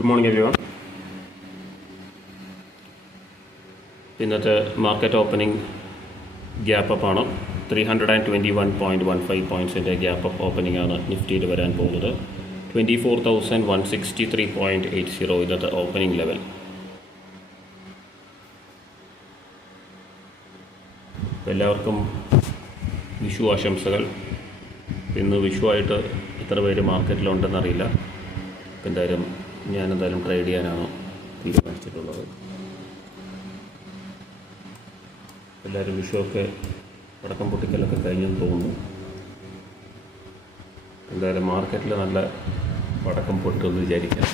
Good morning everyone. ഇന്നത്തെ market opening gap up ആണ്. 321.15 പോയിൻറ്റ്സിൻ്റെ gap up opening ആണ് നിഫ്റ്റിയിൽ വരാൻ പോകുന്നത്. 24,163.80 ഇന്നത്തെ ഓപ്പണിംഗ് ലെവൽ. എല്ലാവർക്കും വിഷു ആശംസകൾ. ഇന്ന് വിഷുവായിട്ട് എത്ര പേര് മാർക്കറ്റിലുണ്ടെന്നറിയില്ല. എന്തായാലും ഞാനെന്തായാലും ട്രേഡ് ചെയ്യാനാണ് തീരുമാനിച്ചിട്ടുള്ളത്. എല്ലാവരും വിഷുവൊക്കെ പടക്കം പൊട്ടിക്കലൊക്കെ കഴിഞ്ഞെന്ന് തോന്നുന്നു. എന്തായാലും മാർക്കറ്റിൽ നല്ല പടക്കം പൊട്ടുമെന്ന് വിചാരിക്കാം.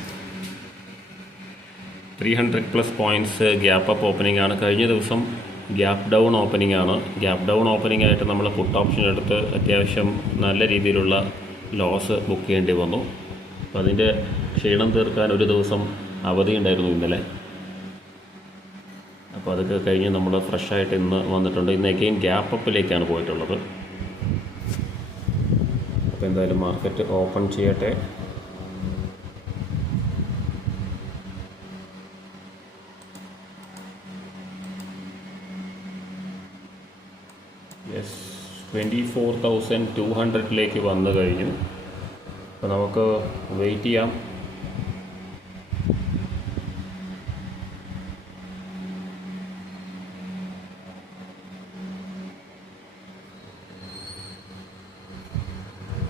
300+ പോയിൻറ്റ്സ് ഗ്യാപ്പ് അപ്പ് ഓപ്പണിംഗ് ആണ്. കഴിഞ്ഞ ദിവസം ഗ്യാപ്പ് ഡൗൺ ഓപ്പണിംഗ് ആണ്. ഗ്യാപ്പ് ഡൗൺ ഓപ്പണിംഗ് ആയിട്ട് നമ്മൾ പുട്ട് ഓപ്ഷൻ എടുത്ത് അത്യാവശ്യം നല്ല രീതിയിലുള്ള ലോസ് ബുക്ക് ചെയ്യേണ്ടി വന്നു. അപ്പോൾ അതിൻ്റെ ക്ഷീണം തീർക്കാൻ ഒരു ദിവസം അവധി ഉണ്ടായിരുന്നു ഇന്നലെ. അപ്പോൾ അതൊക്കെ കഴിഞ്ഞ് നമ്മൾ ഫ്രഷായിട്ട് ഇന്ന് വന്നിട്ടുണ്ട്. ഇന്ന് അഗെയിൻ ഗ്യാപ്പ് അപ്പിലേക്കാണ് പോയിട്ടുള്ളത്. അപ്പോൾ എന്തായാലും മാർക്കറ്റ് ഓപ്പൺ ചെയ്യട്ടെ. യെസ്, 24,200 വന്നു കഴിഞ്ഞു. അപ്പോൾ നമുക്ക് വെയിറ്റ് ചെയ്യാം.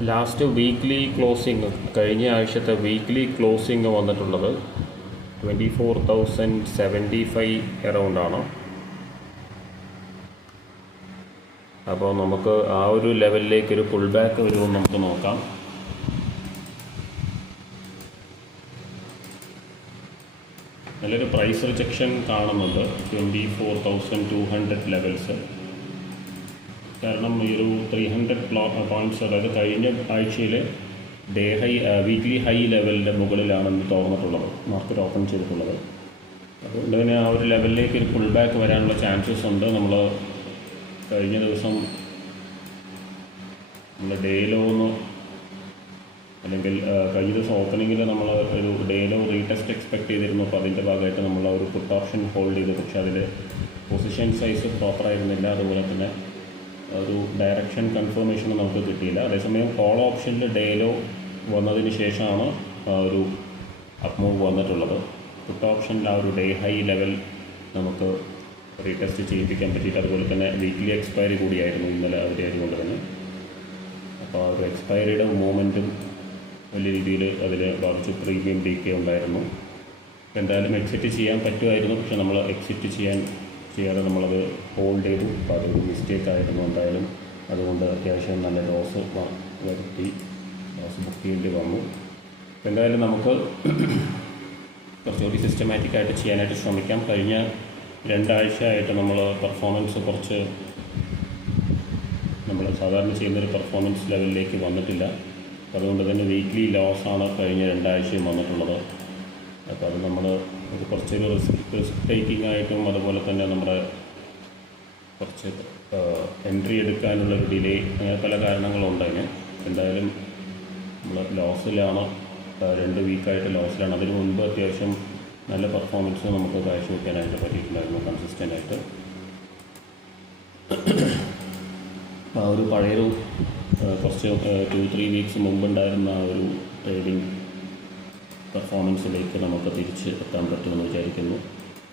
ലാസ്റ്റ് വീക്ക്ലി ക്ലോസിങ്, കഴിഞ്ഞ ആഴ്ചത്തെ വീക്ക്ലി ക്ലോസിങ് വന്നിട്ടുള്ളത് 24,075 അറൗണ്ടാണ്. അപ്പോൾ നമുക്ക് ആ ഒരു ലെവലിലേക്കൊരു പുൾ ബാക്ക് വരുമെന്ന് നമുക്ക് നോക്കാം. നല്ലൊരു പ്രൈസ് റിജക്ഷൻ കാണുന്നുണ്ട് 24,200 ലെവൽസ്. കാരണം ഈ ഒരു 300 പോയിൻറ്റ്സ്, അതായത് കഴിഞ്ഞ ആഴ്ചയിൽ ഡേ ഹൈ, വീക്ക്ലി ഹൈ ലെവലിൻ്റെ മുകളിലാണെന്ന് തോന്നിട്ടുള്ളത് മാർക്കറ്റ് ഓപ്പൺ ചെയ്തിട്ടുള്ളത്. അതുകൊണ്ട് തന്നെ ആ ഒരു ലെവലിലേക്ക് ഒരു പുൾ ബാക്ക് വരാനുള്ള ചാൻസസ് ഉണ്ട്. നമ്മൾ കഴിഞ്ഞ ദിവസം നമ്മൾ ഡേ ലോന്ന്, അല്ലെങ്കിൽ കഴിഞ്ഞ ദിവസം ഓപ്പണിങ്ങിൽ നമ്മൾ ഒരു ഡേ ലോ റീടെസ്റ്റ് എക്സ്പെക്ട് ചെയ്തിരുന്നു. അപ്പോൾ അതിൻ്റെ ഭാഗമായിട്ട് നമ്മൾ ഒരു പുട്ട് ഓപ്ഷൻ ഹോൾഡ് ചെയ്തു. പക്ഷേ അതിൽ പൊസിഷൻ സൈസ് പ്രോപ്പറായിരുന്നില്ല. അതുപോലെ തന്നെ ഒരു ഡയറക്ഷൻ കൺഫർമേഷൻ നമുക്ക് കിട്ടിയില്ല. അതേസമയം കോൾ ഓപ്ഷനിൽ ഡേ ലോ വന്നതിന് ശേഷമാണ് ഒരു അപ്പ് മൂവ് വന്നിട്ടുള്ളത്. പുട്ട് ഓപ്ഷനിൽ ആ ഒരു ഡേ ഹൈ ലെവൽ നമുക്ക് റീടെസ്റ്റ് ചെയ്യിപ്പിക്കാൻ പറ്റിയിട്ട്, അതുപോലെ തന്നെ വീക്ക്ലി എക്സ്പയറി കൂടിയായിരുന്നു ഇന്നലെ അവരായതുകൊണ്ട് തന്നെ. അപ്പോൾ ആ ഒരു എക്സ്പയറിയുടെ മൂവ്മെൻറ്റും വലിയ രീതിയിൽ അതിൽ ബാധിച്ച് പ്രീമിയം ഡീക്കെ ഉണ്ടായിരുന്നു. എന്തായാലും എക്സിറ്റ് ചെയ്യാൻ പറ്റുമായിരുന്നു. പക്ഷെ നമ്മൾ എക്സിറ്റ് ചെയ്യാതെ നമ്മളത് ഹോൾഡ് ചെയ്തു. അപ്പോൾ അതൊരു മിസ്റ്റേക്ക് ആയിരുന്നു എന്തായാലും. അതുകൊണ്ട് അത്യാവശ്യം നല്ല ലോസ് വരുത്തി, ലോസ് ബുക്ക് ചെയ്യേണ്ടി വന്നു. എന്തായാലും നമുക്ക് കുറച്ചുകൂടി സിസ്റ്റമാറ്റിക്കായിട്ട് ചെയ്യാനായിട്ട് ശ്രമിക്കാം. കഴിഞ്ഞ 2 ആഴ്ചയായിട്ട് നമ്മൾ പെർഫോമൻസ് കുറച്ച് നമ്മൾ സാധാരണ ചെയ്യുന്നൊരു പെർഫോമൻസ് ലെവലിലേക്ക് വന്നിട്ടില്ല. അതുകൊണ്ട് തന്നെ വീക്ക്ലി ലോസാണ് കഴിഞ്ഞ 2 ആഴ്ചയും വന്നിട്ടുള്ളത്. അപ്പോൾ അത് നമ്മൾ കുറച്ചൊരു റിസ്ക് ടേക്കിംഗ് ആയിട്ടും, അതുപോലെ തന്നെ നമ്മുടെ കുറച്ച് എൻട്രി എടുക്കാനുള്ളൊരു ഡിലേ, അങ്ങനെ പല കാരണങ്ങളുണ്ട് അതിന്. എന്തായാലും നമ്മൾ ലോസിലാണ്, 2 വീക്കായിട്ട് ലോസിലാണ്. അതിന് മുൻപ് അത്യാവശ്യം നല്ല പെർഫോമൻസ് നമുക്ക് കാഴ്ചവെക്കാനായിട്ട് പറ്റിയിട്ടുണ്ടായിരുന്നു കൺസിസ്റ്റൻ്റായിട്ട്. ആ ഒരു പഴയൊരു കുറച്ച് 2-3 വീക്സ് മുമ്പുണ്ടായിരുന്ന ആ ഒരു ട്രേഡിംഗ് പെർഫോമൻസിലേക്ക് നമുക്ക് തിരിച്ച് എത്താൻ പറ്റുമെന്ന് വിചാരിക്കുന്നു.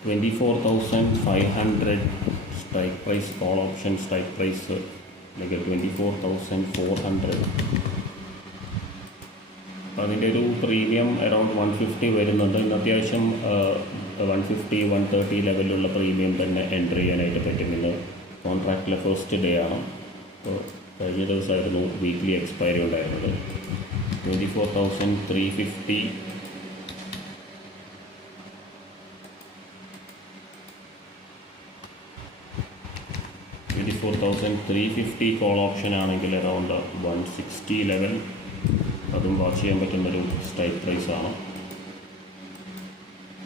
24,500 strike price, call option strike price, അല്ലെങ്കിൽ 24,400. അതിൻ്റെ ഒരു പ്രീമിയം അറൗണ്ട് 150 വരുന്നുണ്ട്. ഇന്ന് അത്യാവശ്യം 150-130 ലെവലിലുള്ള പ്രീമിയം തന്നെ എൻട്രി ചെയ്യാനായിട്ട് പറ്റും. ഇന്ന് കോൺട്രാക്റ്റിലെ ഫസ്റ്റ് ഡേ ആണ്. അപ്പോൾ കഴിഞ്ഞ ദിവസമായിരുന്നു വീക്ക്ലി എക്സ്പയറി ഉണ്ടായിരുന്നത്. 24,350 24,350 കോൾ ഓപ്ഷൻ ആണെങ്കിൽ അറൗണ്ട് 160 ലെവൽ, അതും വാച്ച് ചെയ്യാൻ പറ്റുന്നൊരു സ്ട്രൈക്ക് പ്രൈസാണ്.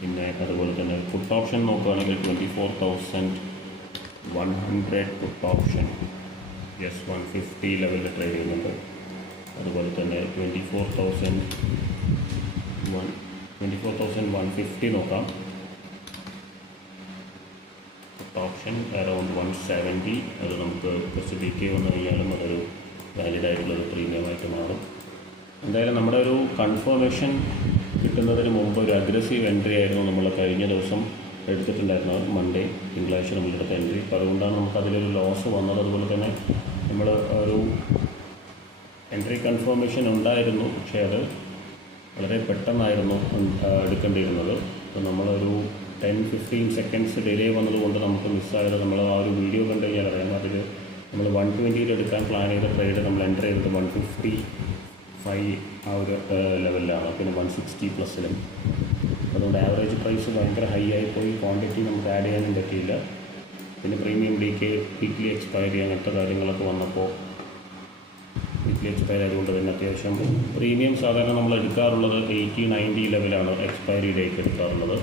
പിന്നെ അതുപോലെ തന്നെ പുട്ട് ഓപ്ഷൻ നോക്കുകയാണെങ്കിൽ 24,100 പുട്ട് ഓപ്ഷൻ, യെസ് 150 ലെവലിൽ ട്രേഡ് ചെയ്യുന്നുണ്ട്. അതുപോലെ തന്നെ 24,000 24,150 നോക്കാം. ഓപ്ഷൻ അറൗണ്ട് 170, അത് നമുക്ക് കുറച്ച് DK വന്നു കഴിഞ്ഞാലും അതൊരു വാലിഡായിട്ടുള്ളൊരു പ്രീമിയമായിട്ട് മാറും. എന്തായാലും നമ്മുടെ ഒരു കൺഫർമേഷൻ കിട്ടുന്നതിന് മുമ്പ് ഒരു അഗ്രസീവ് എൻട്രി ആയിരുന്നു നമ്മൾ കഴിഞ്ഞ ദിവസം എടുത്തിട്ടുണ്ടായിരുന്നത്. മൺഡേ തിങ്കളാഴ്ച നമ്മളെടുത്ത എൻട്രി. അപ്പോൾ അതുകൊണ്ടാണ് നമുക്കതിലൊരു ലോസ് വന്നത്. അതുപോലെ തന്നെ നമ്മൾ ഒരു എൻട്രി കൺഫർമേഷൻ ഉണ്ടായിരുന്നു, പക്ഷേ അത് വളരെ പെട്ടെന്നായിരുന്നു എടുക്കേണ്ടിയിരുന്നത്. അപ്പോൾ നമ്മളൊരു 10-15 സെക്കൻഡ്സ് ഡിലേ വന്നതുകൊണ്ട് നമുക്ക് മിസ്സായത്. നമ്മൾ ആ ഒരു വീഡിയോ കണ്ടു കഴിഞ്ഞാൽ അറിയാം. അതിൽ നമ്മൾ 120 എടുക്കാൻ പ്ലാൻ ചെയ്ത ട്രേഡ് നമ്മൾ എൻ്റർ ചെയ്തത് 155 ആ ഒരു ലെവലിലാണ്, പിന്നെ 160 പ്ലസ്സിലും. അതുകൊണ്ട് ആവറേജ് പ്രൈസ് ഭയങ്കര ഹൈ ആയിപ്പോയി. ക്വാണ്ടിറ്റി നമുക്ക് ആഡ് ചെയ്യാനും പറ്റിയില്ല. പിന്നെ പ്രീമിയം DK വീക്ക്ലി എക്സ്പയറി അങ്ങനത്തെ കാര്യങ്ങളൊക്കെ വന്നപ്പോൾ വീക്ക്ലി എക്സ്പയറി ആയതുകൊണ്ട് തന്നെ അത്യാവശ്യം പ്രീമിയം സാധാരണ നമ്മൾ എടുക്കാറുള്ളത് 80-90 ലെവലാണ് എക്സ്പയറി ഡേറ്റ് എടുക്കാറുള്ളത്.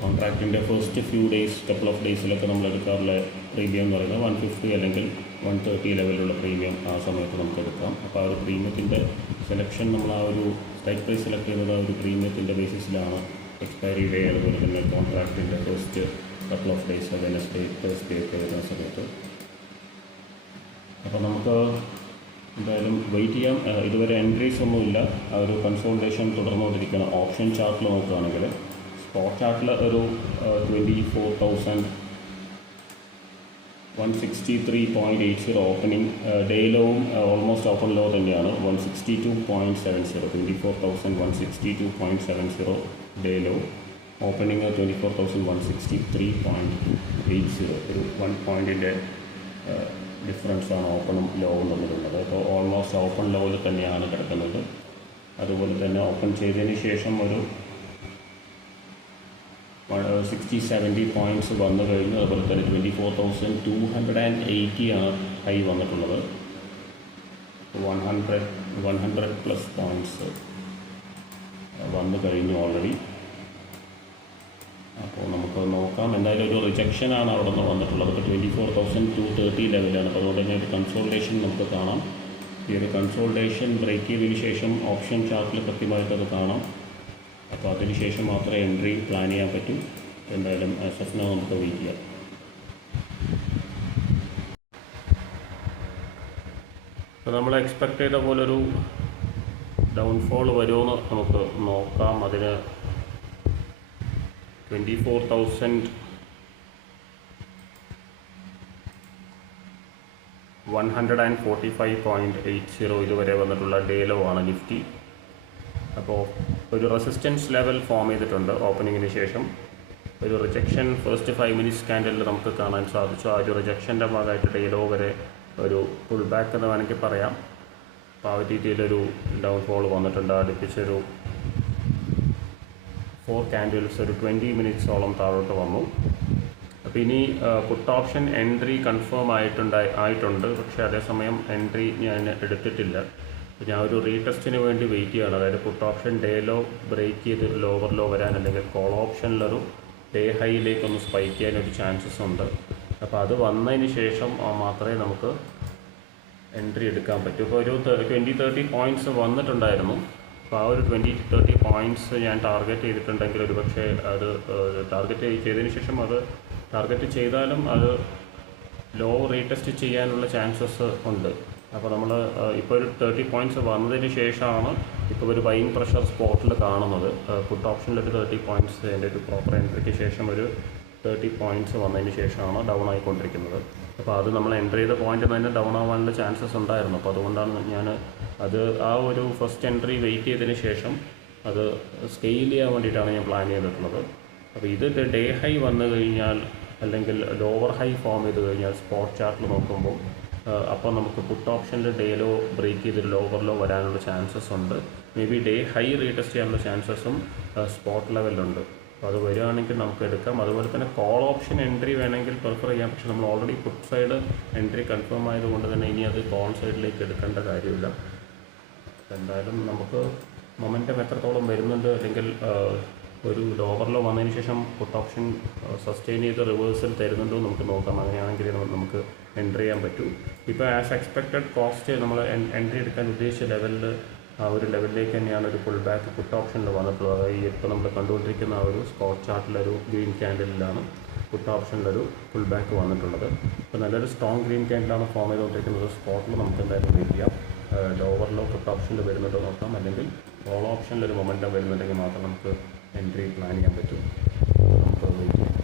കോൺട്രാക്റ്റിൻ്റെ first few days, couple of ഡേയ്സിലൊക്കെ നമ്മൾ എടുക്കാറുള്ള പ്രീമിയം എന്ന് പറയുന്നത് 150 അല്ലെങ്കിൽ 130 ലെവലിലുള്ള പ്രീമിയം ആ സമയത്ത് നമുക്ക് എടുക്കാം. അപ്പോൾ ആ ഒരു പ്രീമിയത്തിൻ്റെ സെലക്ഷൻ നമ്മൾ ആ ഒരു സ്ട്രൈക്ക് പ്രൈസ് സെലക്ട് ചെയ്തത് ആ ഒരു പ്രീമിയത്തിൻ്റെ ബേസിസിലാണ്. എക്സ്പയറി ഡേ അതുപോലെ തന്നെ കോൺട്രാക്റ്റിൻ്റെ first couple of days, Wednesday, Thursday ഒക്കെ വരുന്ന സമയത്ത്. അപ്പോൾ നമുക്ക് എന്തായാലും വെയിറ്റ് ചെയ്യാം. ഇതുവരെ എൻട്രീസ് ഒന്നുമില്ല. ആ ഒരു കൺസോൾട്ടേഷൻ തുടർന്നുകൊണ്ടിരിക്കണം. ഓപ്ഷൻ ചാർട്ടിൽ നോക്കുകയാണെങ്കിൽ സ്പോട്ട് ചാർട്ടിൽ ഒരു 24,163.80 ഓപ്പണിംഗ്. ഡേ ലോവും ഓൾമോസ്റ്റ് ഓപ്പൺ ലോ തന്നെയാണ്. 162.70, 24,162.70 ഡേ ലോ. ഓപ്പണിംഗ് 24,163.80. ഒരു 1 പോയിൻറ്റിൻ്റെ ഡിഫറൻസാണ് ഓപ്പണും ലോവും തമ്മിലുള്ളത്. അപ്പോൾ ഓൾമോസ്റ്റ് ഓപ്പൺ ലോയിൽ തന്നെയാണ് കിടക്കുന്നത്. അതുപോലെ തന്നെ ഓപ്പൺ ചെയ്തതിന് ശേഷം ഒരു 60-70 പോയിൻറ്റ്സ് വന്നു കഴിഞ്ഞു. അതുപോലെ തന്നെ 24,280 ആണ് ഹൈ വന്നിട്ടുള്ളത്. 100 പ്ലസ് പോയിൻറ്റ്സ് വന്നു കഴിഞ്ഞു ഓൾറെഡി. അപ്പോൾ നമുക്ക് നോക്കാം. എന്തായാലും ഒരു റിജക്ഷനാണ് അവിടെ നിന്ന് വന്നിട്ടുള്ളത്. ഇപ്പോൾ 24,230 ലെവലാണ്. അപ്പോൾ അതുകൊണ്ട് തന്നെ ഒരു കൺസോൾട്ടേഷൻ നമുക്ക് കാണാം. ഈ ഒരു കൺസോൾട്ടേഷൻ ബ്രേക്ക് ചെയ്തതിന് ശേഷം ഓപ്ഷൻ ചാർട്ടിൽ കൃത്യമായിട്ടത് കാണാം. അപ്പോൾ അതിനുശേഷം മാത്രമേ എൻട്രി പ്ലാൻ ചെയ്യാൻ പറ്റൂ. എന്തായാലും ആസ് ഓഫ് നൗ നമുക്ക് വെയിറ്റ് ചെയ്യാം. അപ്പോൾ നമ്മൾ എക്സ്പെക്ട് ചെയ്ത പോലൊരു ഡൗൺഫോൾ വരുമെന്ന് നമുക്ക് നോക്കാം. അതിന് 24,145.80 ഇതുവരെ വന്നിട്ടുള്ള ഡേ ലോ ആണ് നിഫ്റ്റി. അപ്പോൾ ഒരു റെസിസ്റ്റൻസ് ലെവൽ ഫോം ചെയ്തിട്ടുണ്ട്. ഓപ്പണിങ്ങിന് ശേഷം ഒരു റിജക്ഷൻ ഫസ്റ്റ് 5 മിനിറ്റ്സ് ക്യാൻഡലിൽ നമുക്ക് കാണാൻ സാധിച്ചു. ആ ഒരു റിജക്ഷൻ്റെ ഭാഗമായിട്ട് ഡേ ലോ വരെ ഒരു പുൾ ബാക്ക് എന്ന് വേണമെങ്കിൽ പറയാം. അപ്പോൾ ആ ഒരു രീതിയിലൊരു ഡൗൺഫോൾ വന്നിട്ടുണ്ട്. അടുപ്പിച്ചൊരു 4 ക്യാൻഡിൽസ് ഒരു 20 മിനിറ്റ്സോളം താഴോട്ട് വന്നു. അപ്പോൾ ഇനി പുട്ട് ഓപ്ഷൻ എൻട്രി കൺഫേം ആയിട്ടുണ്ട്. പക്ഷേ അതേസമയം എൻട്രി ഞാൻ എടുത്തിട്ടില്ല. ഞാൻ ഒരു റീടെസ്റ്റിന് വേണ്ടി വെയിറ്റ് ചെയ്യുകയാണ്. അതായത് put option day low break ചെയ്ത് ലോവർ ലോ വരാൻ, അല്ലെങ്കിൽ കോൾ ഓപ്ഷനിലൊരു ഡേ ഹൈയിലേക്കൊന്ന് സ്പൈക്ക് ചെയ്യാനൊരു ചാൻസസ് ഉണ്ട്. അപ്പോൾ അത് വന്നതിന് ശേഷം മാത്രമേ നമുക്ക് എൻട്രി എടുക്കാൻ പറ്റൂ. ഇപ്പോൾ ഒരു 20-30 പോയിൻറ്റ്സ് വന്നിട്ടുണ്ടായിരുന്നു. അപ്പോൾ ആ ഒരു 20-30 പോയിൻറ്റ്സ് ഞാൻ ടാർഗറ്റ് ചെയ്തിട്ടുണ്ടെങ്കിൽ ഒരു പക്ഷേ അത് ടാർഗറ്റ് ചെയ്തതിന് ശേഷം അത് ടാർഗറ്റ് ചെയ്താലും അത് ലോ റീടെസ്റ്റ് ചെയ്യാനുള്ള ചാൻസസ് ഉണ്ട്. അപ്പോൾ നമ്മൾ ഇപ്പോൾ ഒരു 30 പോയിൻറ്റ്സ് വന്നതിന് ശേഷമാണ് ഇപ്പോൾ ഒരു ബൈയിങ് പ്രഷർ സ്പോട്ടിൽ കാണുന്നത്. പുട്ട് ഓപ്ഷനിലൊരു 30 പോയിൻറ്റ്സ് എൻ്റെ ഒരു പ്രോപ്പർ എൻട്രിക്ക് ശേഷം ഒരു 30 പോയിൻറ്റ്സ് വന്നതിന് ശേഷമാണ് ഡൗൺ ആയിക്കൊണ്ടിരിക്കുന്നത്. അപ്പോൾ അത് നമ്മൾ എൻട്രി ചെയ്ത പോയിൻ്റ് തന്നെ ഡൗൺ ആവാനുള്ള ചാൻസസ് ഉണ്ടായിരുന്നു. അപ്പോൾ അതുകൊണ്ടാണ് ഞാൻ അത് ആ ഒരു ഫസ്റ്റ് എൻട്രി വെയിറ്റ് ചെയ്തതിന് ശേഷം അത് സ്കെയിൽ ചെയ്യാൻ വേണ്ടിയിട്ടാണ് ഞാൻ പ്ലാൻ ചെയ്തിട്ടുള്ളത്. അപ്പോൾ ഇത് ഡേ ഹൈ വന്നു കഴിഞ്ഞാൽ അല്ലെങ്കിൽ ലോവർ ഹൈ ഫോം ചെയ്ത് കഴിഞ്ഞാൽ സ്പോട്ട് ചാർട്ടിൽ നോക്കുമ്പോൾ അപ്പോൾ നമുക്ക് പുട്ട് ഓപ്ഷനിൽ ഡേ ലോ ബ്രേക്ക് ചെയ്ത് ലോവർ ലോ വരാനുള്ള ചാൻസസ് ഉണ്ട്. May be day high retest ചെയ്യാനുള്ള ചാൻസസും സ്പോട്ട് ലെവലുണ്ട്. അപ്പോൾ അത് വരികയാണെങ്കിൽ നമുക്ക് എടുക്കാം. അതുപോലെ തന്നെ കോൾ ഓപ്ഷൻ എൻട്രി വേണമെങ്കിൽ പ്രിഫർ ചെയ്യാം. പക്ഷേ നമ്മൾ already put side entry confirm ആയതുകൊണ്ട് തന്നെ ഇനി അത് കോൾ സൈഡിലേക്ക് എടുക്കേണ്ട കാര്യമില്ല. എന്തായാലും നമുക്ക് മൊമെൻറ്റം എത്രത്തോളം വരുന്നുണ്ട്, അല്ലെങ്കിൽ ഒരു ലോവർ ലോ വന്നതിന് ശേഷം പുട്ട് ഓപ്ഷൻ സസ്റ്റെയിൻ ചെയ്ത് റിവേഴ്സൽ തരുന്നുണ്ടോ നമുക്ക് നോക്കാം. അങ്ങനെയാണെങ്കിൽ നമുക്ക് എൻട്രി ചെയ്യാൻ പറ്റും. ഇപ്പോൾ ആസ് എക്സ്പെക്റ്റഡ് കോസ്റ്റ് നമ്മൾ എൻട്രി എടുക്കാൻ ഉദ്ദേശിച്ച ലെവലിൽ ആ ഒരു ലെവലിലേക്ക് തന്നെയാണ് ഒരു പുൾ ബാക്ക് പുട്ട് ഓപ്ഷനിൽ വന്നിട്ടുള്ളത്. അതായത് ഇപ്പോൾ നമ്മൾ കണ്ടുകൊണ്ടിരിക്കുന്ന ആ ഒരു സ്പോട്ട് ചാർട്ടിലൊരു ഗ്രീൻ ക്യാൻഡലിലാണ് പുട്ട് ഓപ്ഷനിലൊരു പുൾ ബാക്ക് വന്നിട്ടുള്ളത്. ഇപ്പോൾ നല്ലൊരു സ്ട്രോങ് ഗ്രീൻ ക്യാൻഡലാണ് ഫോം ചെയ്തുകൊണ്ടിരിക്കുന്നത്. സ്പോട്ടിൽ നമുക്ക് എന്തായാലും വെയിറ്റ് ചെയ്യാം. ലോവറിലോ പുട്ട് ഓപ്ഷനിൽ വരുന്നുണ്ടോ നോക്കാം, അല്ലെങ്കിൽ കോൾ ഓപ്ഷനിലൊരു മൊമെൻറ്റം വരുന്നുണ്ടെങ്കിൽ മാത്രം നമുക്ക് എൻട്രി പ്ലാൻ ചെയ്യാൻ പറ്റും. നമുക്ക് വെയിറ്റ് ചെയ്യാം.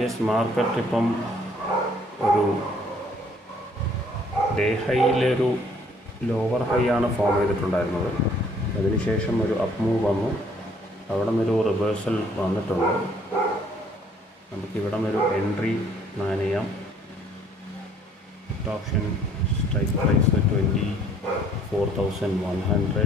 യെസ്, മാർക്കറ്റ് ഇപ്പം ഒരു ഡേ ഹൈയിലൊരു ലോവർ ഹൈ ആണ് ഫോം ചെയ്തിട്ടുണ്ടായിരുന്നത്. അതിനുശേഷം ഒരു അപ്പ് മൂവ് വന്നു. അവിടെ നിന്നൊരു റിവേഴ്സൽ വന്നിട്ടുണ്ട്. നമുക്കിവിടെ നിന്നൊരു എൻട്രി പ്ലാൻ ചെയ്യാം. Option strike price 24,100.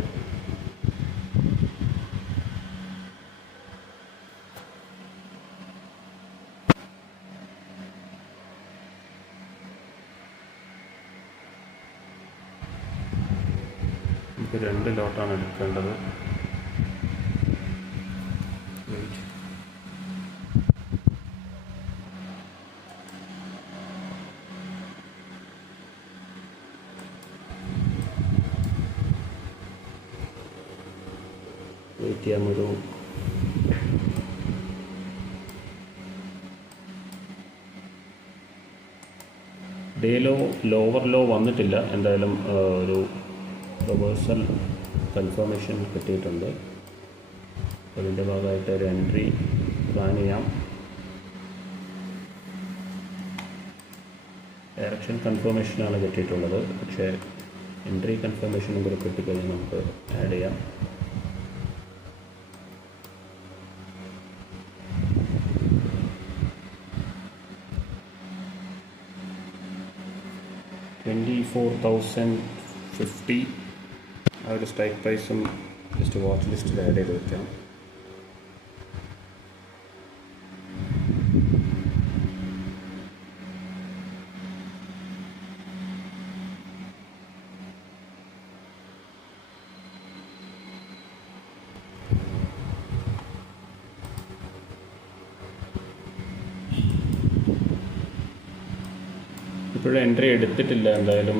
നമുക്ക് 2 ലോട്ടാണ് എടുക്കേണ്ടത്. വെയിറ്റ് ചെയ്യാമൊരു ഡേ ലോവർ ലോ വന്നിട്ടില്ല. എന്തായാലും ഒരു റിവേഴ്സൽ കൺഫർമേഷൻ കിട്ടിയിട്ടുണ്ട്. അതിൻ്റെ ഭാഗമായിട്ട് ഒരു എൻട്രി പ്ലാൻ ചെയ്യാം. ഡയറക്ഷൻ കൺഫർമേഷനാണ് കിട്ടിയിട്ടുള്ളത്. പക്ഷേ എൻട്രി കൺഫർമേഷനും കൂടെ കിട്ടിക്കഴിഞ്ഞാൽ നമുക്ക് ആഡ് ചെയ്യാം. $24,050 ആ ഒരു സ്ട്രൈക്ക് പ്രൈസും ജസ്റ്റ് വാച്ച് ലിസ്റ്റിൽ ആഡ് ചെയ്ത് വയ്ക്കാം. ഇപ്പോഴും എൻട്രി എടുത്തിട്ടില്ല. എന്തായാലും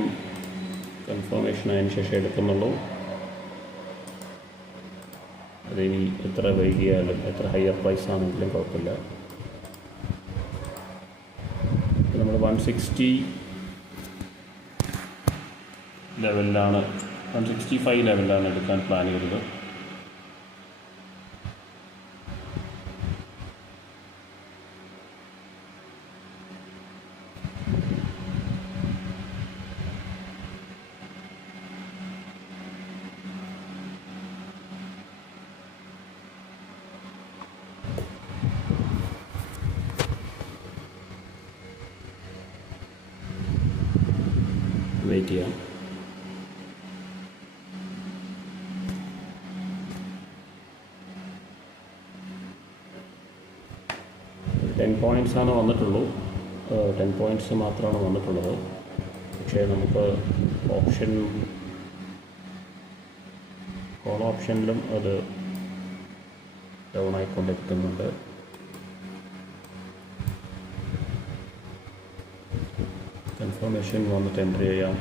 കൺഫർമേഷൻ അതിന് ശേഷം എടുക്കുന്നുള്ളൂ. അതിനി എത്ര വൈകിയാലും എത്ര ഹയർ പ്രൈസ് ആണെങ്കിലും കുഴപ്പമില്ല. നമ്മൾ 160 ലെവലിലാണ് 165 ലെവലിലാണ് എടുക്കാൻ പ്ലാൻ ചെയ്തത്. വെയിറ്റ് ചെയ്യാം. $10 ആണ് വന്നിട്ടുള്ളൂ. 10 പോയിൻറ്റ്സ് മാത്രമാണ് വന്നിട്ടുള്ളത്. പക്ഷേ നമുക്ക് കോൾ ഓപ്ഷനിലും അത് ഡൗൺ ആയിക്കൊണ്ടിരിക്കുന്നുണ്ട്. കൺഫർമേഷൻ വന്നിട്ട് എൻട്രി ചെയ്യാം.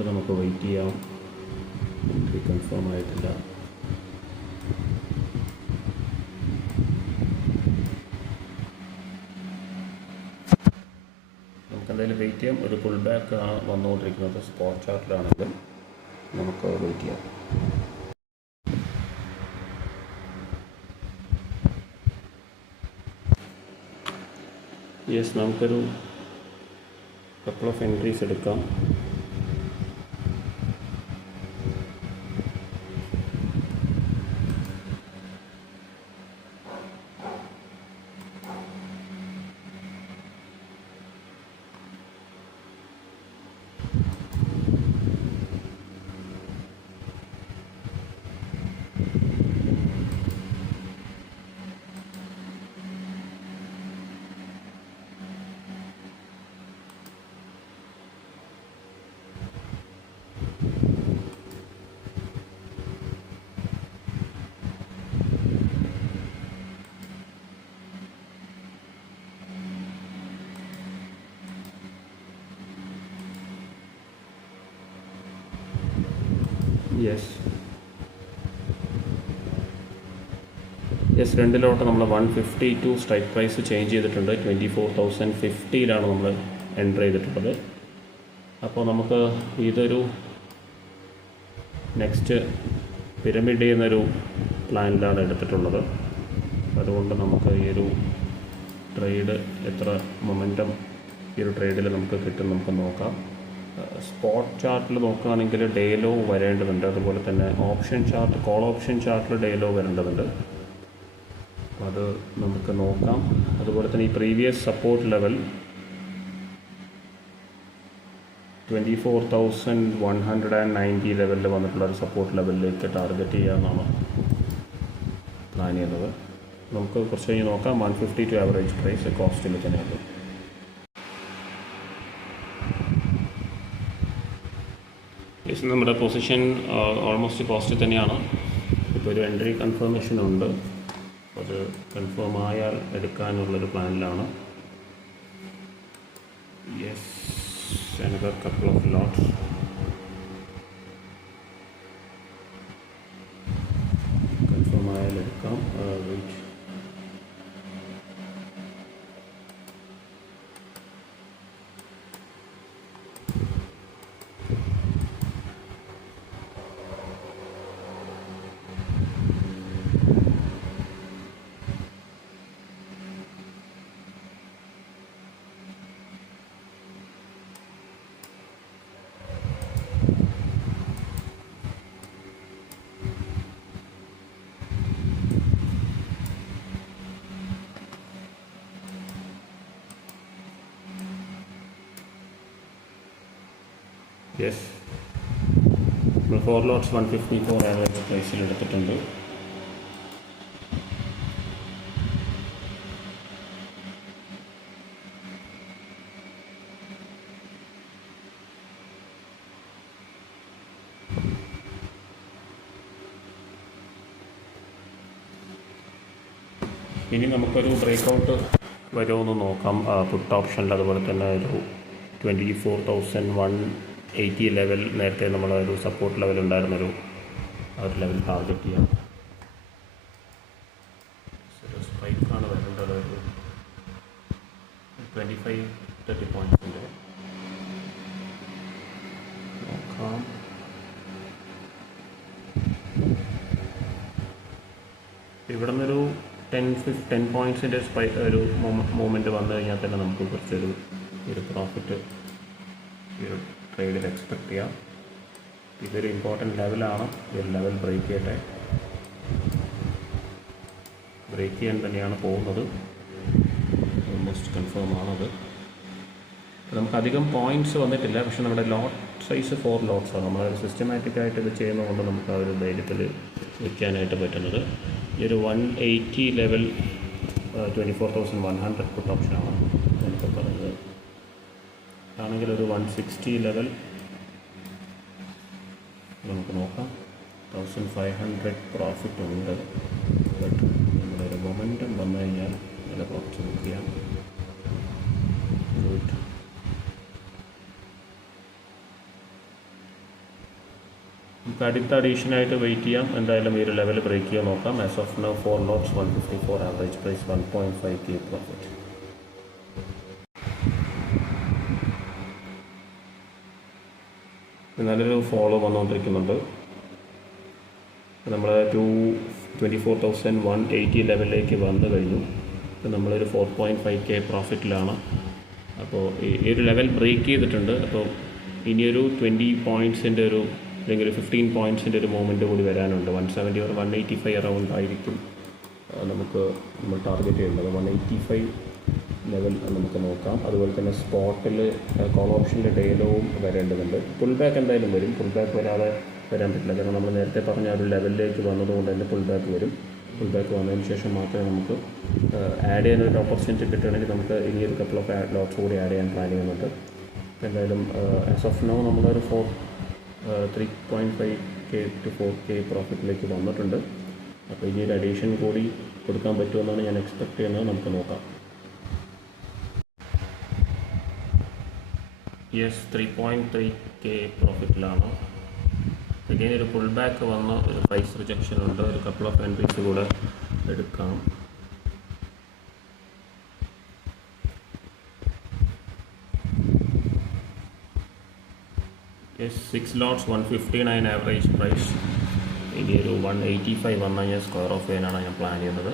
അപ്പോൾ നമുക്ക് വെയിറ്റ് ചെയ്യാം. എൻട്രി കൺഫേം ആയിട്ടില്ല. നമുക്ക് എന്തായാലും വെയിറ്റ് ചെയ്യാം. ഒരു പുൾ ബാക്ക് ആണ് വന്നുകൊണ്ടിരിക്കുന്നത്. സ്പോട്ട് ചാർട്ടിലാണെങ്കിലും നമുക്ക് വെയിറ്റ് ചെയ്യാം. യെസ്, നമുക്കൊരു കപ്പിൾ ഓഫ് എൻട്രീസ് എടുക്കാം. യെസ് രണ്ടിലോട്ട് നമ്മൾ 152 സ്ട്രൈക്ക് പ്രൈസ് ചേഞ്ച് ചെയ്തിട്ടുണ്ട്. 24,050 നമ്മൾ എൻ്റർ ചെയ്തിട്ടുള്ളത്. അപ്പോൾ നമുക്ക് ഇതൊരു നെക്സ്റ്റ് പിരമിഡ് എന്നൊരു പ്ലാനിലാണ് എടുത്തിട്ടുള്ളത്. അതുകൊണ്ട് നമുക്ക് ഈ ഒരു ട്രേഡ് എത്ര മൊമെൻറ്റം ഈ ഒരു ട്രേഡിൽ നമുക്ക് കിട്ടും നമുക്ക് നോക്കാം. സ്പോട്ട് ചാർട്ടിൽ നോക്കുകയാണെങ്കിൽ ഡേ ലോ വരേണ്ടതുണ്ട്. അതുപോലെ തന്നെ ഓപ്ഷൻ ചാർട്ട്, കോൾ ഓപ്ഷൻ ചാർട്ടിൽ ഡേ ലോ വരേണ്ടതുണ്ട്. അത് നമുക്ക് നോക്കാം. അതുപോലെ തന്നെ ഈ പ്രീവിയസ് സപ്പോർട്ട് ലെവൽ 24,190 ലെവലിൽ വന്നിട്ടുള്ള ഒരു സപ്പോർട്ട് ലെവലിലേക്ക് ടാർഗറ്റ് ചെയ്യാമെന്നാണ് പ്ലാൻ ചെയ്യുന്നത്. നമുക്ക് കുറച്ച് കഴിഞ്ഞ് നോക്കാം. 152 ആവറേജ് പ്രൈസ് കോസ്റ്റിൽ തന്നെയുണ്ട്. നമ്മുടെ പൊസിഷൻ ഓൾമോസ്റ്റ് കോസ്റ്റ് തന്നെയാണ്. ഇപ്പോൾ ഒരു എൻട്രി കൺഫർമേഷൻ ഉണ്ട്. അത് കൺഫേം ആയാൽ എടുക്കാനുള്ളൊരു പ്ലാനിലാണ്. Yes, another couple of lots. Confirm ആയാൽ എടുക്കാം. വെയിറ്റ്. യെസ്, നമ്മൾ 4 ലോട്ട്സ് 154 ആവറേജ് പ്രൈസിൽ എടുത്തിട്ടുണ്ട്. ഇനി നമുക്കൊരു ബ്രേക്കൗട്ട് വരുമെന്ന് നോക്കാം. പുട്ട് ഓപ്ഷനിൽ അതുപോലെ തന്നെ ഒരു 24,180 ലെവൽ, നേരത്തെ നമ്മളൊരു സപ്പോർട്ട് ലെവൽ ഉണ്ടായിരുന്നൊരു ആ ഒരു ലെവൽ ടാർഗറ്റ് ചെയ്യാം. ഒരു സ്ട്രൈക്കാണ് വരേണ്ടത്. ഒരു 25-30 പോയിൻറ്റ്സിൻ്റെ നോക്കാം. ഇവിടെ നിന്നൊരു 10 പോയിൻറ്റ്സിൻ്റെ ഒരു മൂവ്മെൻറ്റ് വന്നു കഴിഞ്ഞാൽ തന്നെ നമുക്ക് കുറച്ചൊരു പ്രോഫിറ്റ് ഈ ഒരു ട്രേഡിൽ എക്സ്പെക്റ്റ് ചെയ്യാം. ഇതൊരു ഇമ്പോർട്ടൻറ്റ് ലെവലാണ്. ഈ ഒരു ലെവൽ ബ്രേക്ക് ചെയ്യാൻ തന്നെയാണ് പോകുന്നത്. ഓൾമോസ്റ്റ് കൺഫേം ആണത്. നമുക്കധികം പോയിൻറ്റ്സ് വന്നിട്ടില്ല. പക്ഷേ നമ്മുടെ ലോട്ട് സൈസ് 4 ലോട്ട്സാണ്. നമ്മൾ സിസ്റ്റമാറ്റിക്കായിട്ട് ഇത് ചെയ്യുന്നതുകൊണ്ട് നമുക്ക് ആ ഒരു ധൈര്യത്തിൽ വയ്ക്കാനായിട്ട് പറ്റുന്നത്. ഈ ഒരു 180 ലെവൽ 24,100 പുട്ട് ഓപ്ഷനാണ് ഞാനിപ്പോൾ പറഞ്ഞത്. ആണെങ്കിൽ ഒരു 160 ലെവൽ നമുക്ക് നോക്കാം. 1,500 പ്രോഫിറ്റ് ഉണ്ട്. ബട്ട് നമ്മുടെ ഒരു മൊമെൻറ്റം വന്നു കഴിഞ്ഞാൽ നല്ല കുറച്ച് ബുക്ക് ചെയ്യാം. ഗുഡ്. നമുക്ക് അടുത്ത അഡീഷനായിട്ട് വെയിറ്റ് ചെയ്യാം. എന്തായാലും ഈ ഒരു ലെവൽ ബ്രേക്ക് ചെയ്യാൻ നോക്കാം. As of now 4 lots 154 average price 1.5K profit. നല്ലൊരു ഫോളോ വന്നുകൊണ്ടിരിക്കുന്നുണ്ട്. നമ്മൾ 24,180 ലെവലിലേക്ക് വന്നു കഴിഞ്ഞു. ഇപ്പോൾ നമ്മളൊരു 4.5K പ്രോഫിറ്റിലാണ്. അപ്പോൾ ഈ ഒരു ലെവൽ ബ്രേക്ക് ചെയ്തിട്ടുണ്ട്. അപ്പോൾ ഇനിയൊരു 20 പോയിൻറ്റ്സിൻ്റെ ഒരു അല്ലെങ്കിൽ ഒരു 15 പോയിൻറ്റ്സിൻ്റെ ഒരു മൂവ്മെൻറ്റ് കൂടി വരാനുണ്ട്. 170 or 185 അറൗണ്ട് ആയിരിക്കും നമ്മൾ ടാർഗറ്റ് ചെയ്യേണ്ടത്. 185 ലെവൽ നമുക്ക് നോക്കാം. അതുപോലെ തന്നെ സ്പോട്ടിൽ കോൾ ഓപ്ഷനിൽ ഡേലോവും വരേണ്ടതുണ്ട്. പുൾ ബാക്ക് എന്തായാലും വരും. പുൾ ബാക്ക് വരാതെ വരാൻ പറ്റില്ല. കാരണം നമ്മൾ നേരത്തെ പറഞ്ഞ ഒരു ലെവലിലേക്ക് വന്നതുകൊണ്ട് തന്നെ പുൾ ബാക്ക് വരും. പുൾ ബാക്ക് വന്നതിന് ശേഷം മാത്രമേ നമുക്ക് ആഡ് ചെയ്യാനൊരു ഓപ്പർച്യൂണിറ്റി കിട്ടുകയാണെങ്കിൽ നമുക്ക് ഇനിയൊരു കപ്പിൾ ഓഫ് ലോട്ട്സ് കൂടി ആഡ് ചെയ്യാൻ പ്ലാൻ ചെയ്യുന്നുണ്ട്. എന്തായാലും ആസ് ഓഫ് നോ നമ്മളൊരു 3.5K to 4K പ്രോഫിറ്റിലേക്ക് വന്നിട്ടുണ്ട്. അപ്പോൾ ഇനിയൊരു അഡീഷൻ കൂടി കൊടുക്കാൻ പറ്റുമെന്നാണ് ഞാൻ എക്സ്പെക്റ്റ് ചെയ്യുന്നത്. നമുക്ക് നോക്കാം. Yes, 3.3K പ്രോഫിറ്റിലാണ്. അഗെയിൻ ഒരു പുൾ ബാക്ക് വന്ന ഒരു പ്രൈസ് റിജക്ഷൻ ഉണ്ട്. ഒരു കപ്പിൾ ഓഫ് എൻട്രീസ് കൂടെ എടുക്കാം. Yes, 6 lots 159 average price. ഇനി ഒരു 185 വന്നാൽ ഞാൻ സ്ക്വയർ ഓഫ് ചെയ്യാനാണ് ഞാൻ പ്ലാൻ ചെയ്യുന്നത്.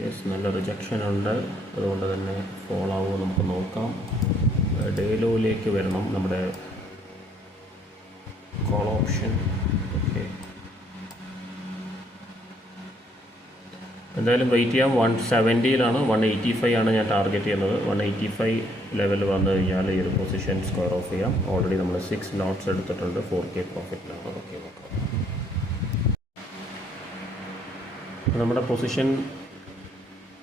യെസ്, നല്ല റിജക്ഷൻ ഉണ്ട്, അതുകൊണ്ട് തന്നെ ഫോൾ ആവുമോ നമുക്ക് നോക്കാം. ഡേ ലോയിലേക്ക് വരണം നമ്മുടെ കോൾ ഓപ്ഷൻ. ഓക്കെ, എന്തായാലും വെയിറ്റ് ചെയ്യാം. 170 185 ആണ് ഞാൻ ടാർഗറ്റ് ചെയ്യുന്നത്. 185 ലെവൽ വന്നു കഴിഞ്ഞാൽ ഈ ഒരു പൊസിഷൻ സ്ക്വയർ ഓഫ് ചെയ്യാം. ഓൾറെഡി നമ്മൾ 6 ലോട്ട്സ് എടുത്തിട്ടുണ്ട്. 4K പ്രോഫിറ്റിലാണ്. ഓക്കെ, നോക്കാം. നമ്മുടെ പൊസിഷൻ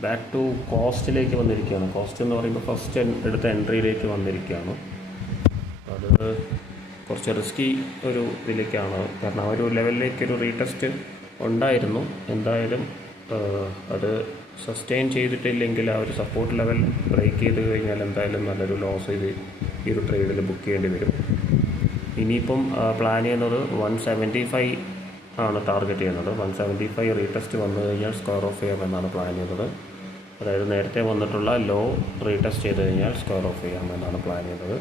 ബാക്ക് ടു കോസ്റ്റിലേക്ക് വന്നിരിക്കുകയാണ്. കോസ്റ്റ് എന്ന് പറയുമ്പോൾ ഫസ്റ്റ് എടുത്ത എൻട്രിയിലേക്ക് വന്നിരിക്കുകയാണ്. അത് കുറച്ച് റിസ്കി ഒരു ഇതിലേക്കാണ്, കാരണം ആ ഒരു ലെവലിലേക്കൊരു റീടെസ്റ്റ് ഉണ്ടായിരുന്നു. എന്തായാലും അത് സസ്റ്റെയിൻ ചെയ്തിട്ടില്ലെങ്കിൽ ആ ഒരു സപ്പോർട്ട് ലെവൽ ബ്രേക്ക് ചെയ്ത് കഴിഞ്ഞാൽ എന്തായാലും നല്ലൊരു ലോസ് ഇത് ഈ ഒരു ട്രേഡിൽ ബുക്ക് ചെയ്യേണ്ടി വരും. ഇനിയിപ്പം പ്ലാൻ ചെയ്യുന്നത് 175 ആണ് ടാർഗറ്റ് ചെയ്യുന്നത്. 175 റീടെസ്റ്റ് വന്നു കഴിഞ്ഞാൽ സ്ക്വയർ ഓഫ് ചെയ്യാമെന്നാണ് പ്ലാൻ ചെയ്യുന്നത്. അതായത് നേരത്തെ വന്നിട്ടുള്ള ലോ റീടെസ്റ്റ് ചെയ്ത് കഴിഞ്ഞാൽ സ്ക്വയർ ഓഫ് ചെയ്യാമെന്നാണ് പ്ലാൻ ചെയ്യുന്നത്.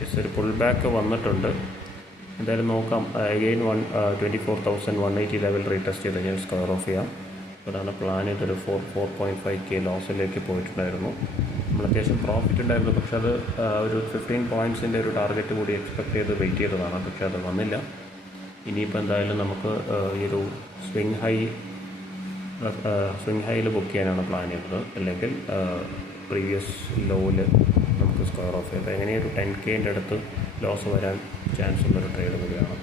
യെസ്, ഒരു പുൾ ബാക്ക് വന്നിട്ടുണ്ട്. എന്തായാലും നോക്കാം. അഗെയിൻ 24,180 ലെവൽ റീടെസ്റ്റ് ചെയ്ത് കഴിഞ്ഞാൽ സ്ക്വയർ ഓഫ് ചെയ്യാം. അതാണ് പ്ലാൻ ചെയ്തൊരു 4.5K ലോസിലേക്ക് പോയിട്ടുണ്ടായിരുന്നു. നമ്മൾ അത്യാവശ്യം പ്രോഫിറ്റ് ഉണ്ടായിരുന്നു, പക്ഷെ അത് ഒരു 15 പോയിൻറ്റ്സിൻ്റെ ഒരു ടാർഗറ്റ് കൂടി എക്സ്പെക്ട് ചെയ്ത് വെയിറ്റ് ചെയ്തതാണ്, പക്ഷെ അത് വന്നില്ല. ഇനിയിപ്പോൾ എന്തായാലും നമുക്ക് ഈ ഒരു സ്വിംഗ് ഹൈയിൽ ബുക്ക് ചെയ്യാനാണ് പ്ലാൻ ചെയ്തത്. അല്ലെങ്കിൽ പ്രീവിയസ് ലോയിൽ നമുക്ക് സ്ക്വയർ ഓഫ് ചെയ്യാം. അപ്പോൾ എങ്ങനെയും ഒരു 10Kൻ്റെ അടുത്ത് ലോസ് വരാൻ ചാൻസ് ഉള്ളൊരു ട്രേഡ് കൂടിയാണ്.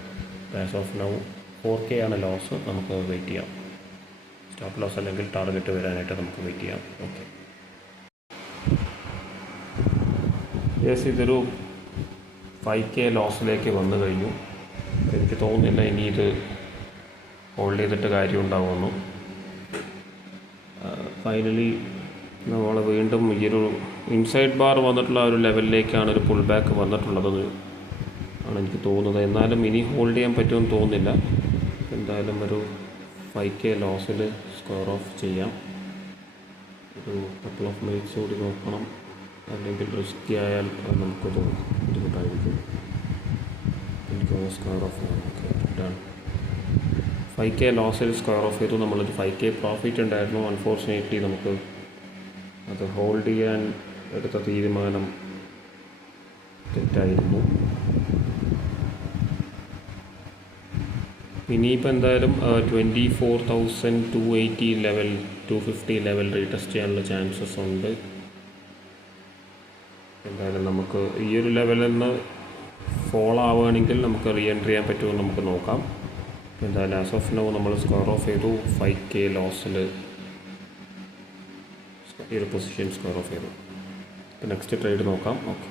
ആസ് ഓഫ് നൗ 4K ആണ് ലോസ്. നമുക്ക് വെയിറ്റ് ചെയ്യാം. സ്റ്റോപ്പ് ലോസ് അല്ലെങ്കിൽ ടാർഗറ്റ് വരാനായിട്ട് നമുക്ക് വെയിറ്റ് ചെയ്യാം. ഓക്കെ, യെസ്, ഇതൊരു 5K ലോസിലേക്ക് വന്നു കഴിഞ്ഞു. എനിക്ക് തോന്നുന്നില്ല ഇനി ഇത് ഹോൾഡ് ചെയ്തിട്ട് കാര്യം ഉണ്ടാവുമെന്നു. ഫൈനലി നമ്മൾ വീണ്ടും ഈ ഒരു ഇൻസൈഡ് ബാർ വന്നിട്ടുള്ള ഒരു ലെവലിലേക്കാണ് ഒരു പുൾ ബാക്ക് വന്നിട്ടുള്ളത് ആണ് എനിക്ക് തോന്നുന്നത്. എന്നാലും ഇനി ഹോൾഡ് ചെയ്യാൻ പറ്റുമെന്ന് തോന്നുന്നില്ല. എന്തായാലും ഒരു 5K ലോസിൽ സ്ക്വയർ ഓഫ് ചെയ്യാം. ഒരു കപ്പിൾ ഓഫ് മിനിറ്റ്സ് കൂടി നോക്കണം, അല്ലെങ്കിൽ റിസ്കി ആയാൽ നമുക്കത് ബുദ്ധിമുട്ടായിരിക്കും. എനിക്ക് സ്ക്വയർ ഓഫ് ചെയ്യണം. Okay, done. 5K ലോസിൽ സ്ക്വയർ ഓഫ് ചെയ്തു. നമ്മളൊരു 5K പ്രോഫിറ്റ് ഉണ്ടായിരുന്നു. അൺഫോർച്ചുനേറ്റ്ലി നമുക്ക് അത് ഹോൾഡ് ചെയ്യാൻ എടുത്ത തീരുമാനം തെറ്റായിരുന്നു. ഇനിയിപ്പോൾ എന്തായാലും 24,280 ലെവൽ 250 ലെവൽ റീടെസ്റ്റ് ചെയ്യാനുള്ള ചാൻസസ് ഉണ്ട്. എന്തായാലും നമുക്ക് ഈ ഒരു ലെവലിൽ നിന്ന് ഫോൾ ആവുകയാണെങ്കിൽ നമുക്ക് റീ എൻട്രി ചെയ്യാൻ പറ്റുമെന്ന് നമുക്ക് നോക്കാം. എന്തായാലും ആസ് ഓഫ് നൗ നമ്മൾ സ്ക്വയർ ഓഫ് ചെയ്തു. 5K ലോസിൽ ഈ ഒരു പൊസിഷൻ സ്ക്വയർ ഓഫ് ചെയ്തു. നെക്സ്റ്റ് ട്രേഡ് നോക്കാം. ഓക്കെ,